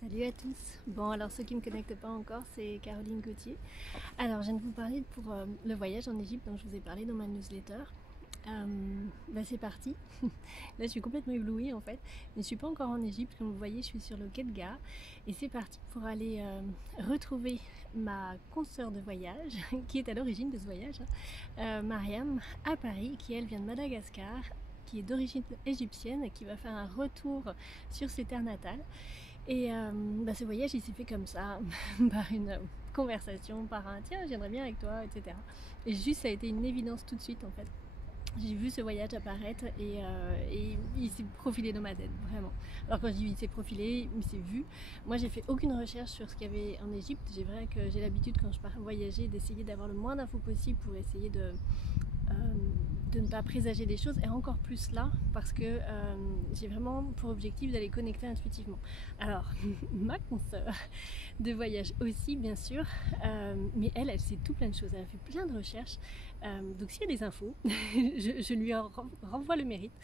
Salut à tous. Bon, alors ceux qui ne me connectent pas encore, c'est Caroline Gauthier. Alors, je viens de vous parler pour le voyage en Égypte dont je vous ai parlé dans ma newsletter. C'est parti. Là, je suis complètement éblouie en fait. Mais je ne suis pas encore en Égypte. Comme vous voyez, je suis sur le quai de gare. Et c'est parti pour aller retrouver ma consoeur de voyage, qui est à l'origine de ce voyage, Mariam, à Paris, qui elle vient de Madagascar, qui est d'origine égyptienne et qui va faire un retour sur ses terres natales. Et ce voyage il s'est fait comme ça, par une conversation, par un tiens j'aimerais bien avec toi, etc. Et juste ça a été une évidence tout de suite en fait. J'ai vu ce voyage apparaître et il s'est profilé dans ma tête, vraiment. Alors quand je dis il s'est profilé, il s'est vu. Moi j'ai fait aucune recherche sur ce qu'il y avait en Égypte. C'est vrai que j'ai l'habitude quand je pars voyager d'essayer d'avoir le moins d'infos possible pour essayer de ne pas présager des choses, et encore plus là parce que j'ai vraiment pour objectif d'aller connecter intuitivement. Alors ma consoeur de voyage aussi bien sûr, mais elle sait tout plein de choses, elle a fait plein de recherches, donc s'il y a des infos je lui en renvoie le mérite,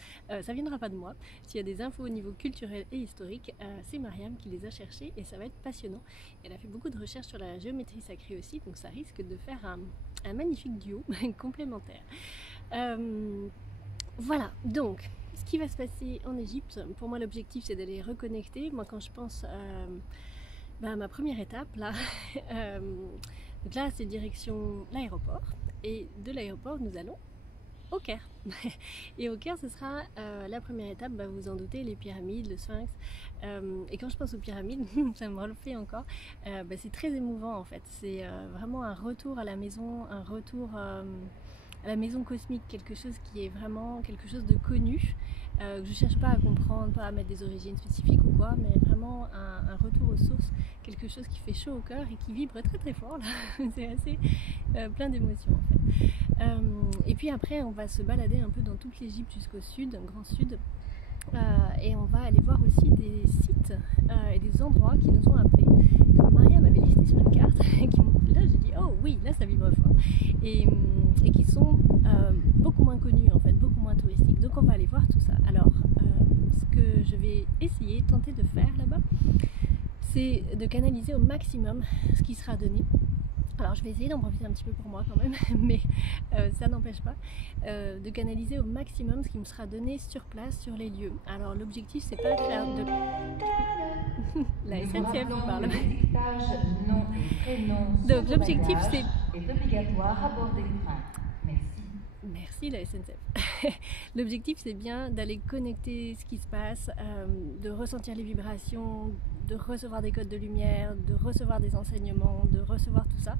ça viendra pas de moi. S'il y a des infos au niveau culturel et historique, c'est Mariam qui les a cherchées et ça va être passionnant. Elle a fait beaucoup de recherches sur la géométrie sacrée aussi, donc ça risque de faire un magnifique duo complémentaire. Voilà, donc ce qui va se passer en Égypte, pour moi l'objectif c'est d'aller reconnecter. Moi quand je pense à ma première étape là, donc là c'est direction l'aéroport, et de l'aéroport nous allons au Caire. Et au Caire ce sera la première étape, vous vous en doutez, les pyramides, le Sphinx, et quand je pense aux pyramides ça me refait encore, c'est très émouvant en fait. C'est vraiment un retour à la maison, un retour à la maison cosmique, quelque chose qui est vraiment quelque chose de connu, que je cherche pas à comprendre, pas à mettre des origines spécifiques ou quoi, mais vraiment un retour aux sources, quelque chose qui fait chaud au cœur et qui vibre très très fort là. C'est assez plein d'émotions en fait. Et puis après on va se balader un peu dans toute l'Égypte jusqu'au sud, un grand sud, et on va aller voir aussi des sites et des endroits qui nous ont appelés, que Maria m'avait listé sur une carte, là j'ai dit oh oui, là ça vibre fort, et qui sont beaucoup moins connus en fait, beaucoup moins touristiques. Donc on va aller voir tout ça. Alors ce que je vais essayer, tenter de faire là-bas, c'est de canaliser au maximum ce qui sera donné. Alors je vais essayer d'en profiter un petit peu pour moi quand même, mais ça n'empêche pas de canaliser au maximum ce qui me sera donné sur place, sur les lieux. Alors l'objectif c'est pas de faire de... La SNCF qui parle. Donc l'objectif c'est... est obligatoire à bord des trains. Merci. Merci la SNCF. L'objectif c'est bien d'aller connecter ce qui se passe, de ressentir les vibrations, de recevoir des codes de lumière, de recevoir des enseignements, de recevoir tout ça.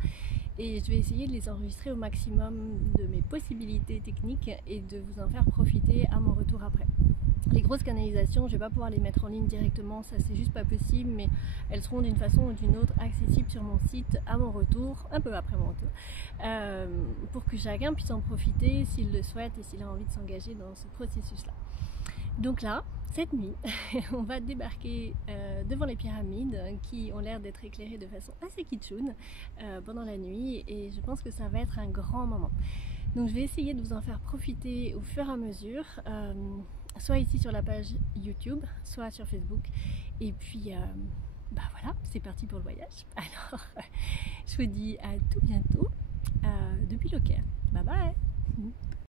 Et je vais essayer de les enregistrer au maximum de mes possibilités techniques et de vous en faire profiter à mon retour après. Les grosses canalisations, je ne vais pas pouvoir les mettre en ligne directement, ça c'est juste pas possible, mais elles seront d'une façon ou d'une autre accessibles sur mon site à mon retour, un peu après mon retour, pour que chacun puisse en profiter s'il le souhaite et s'il a envie de s'engager dans ce processus-là. Donc là, cette nuit, on va débarquer devant les pyramides qui ont l'air d'être éclairées de façon assez kitschoun pendant la nuit, et je pense que ça va être un grand moment. Donc je vais essayer de vous en faire profiter au fur et à mesure, soit ici sur la page YouTube, soit sur Facebook. Et puis voilà, c'est parti pour le voyage. Alors je vous dis à tout bientôt depuis le Caire. Bye bye.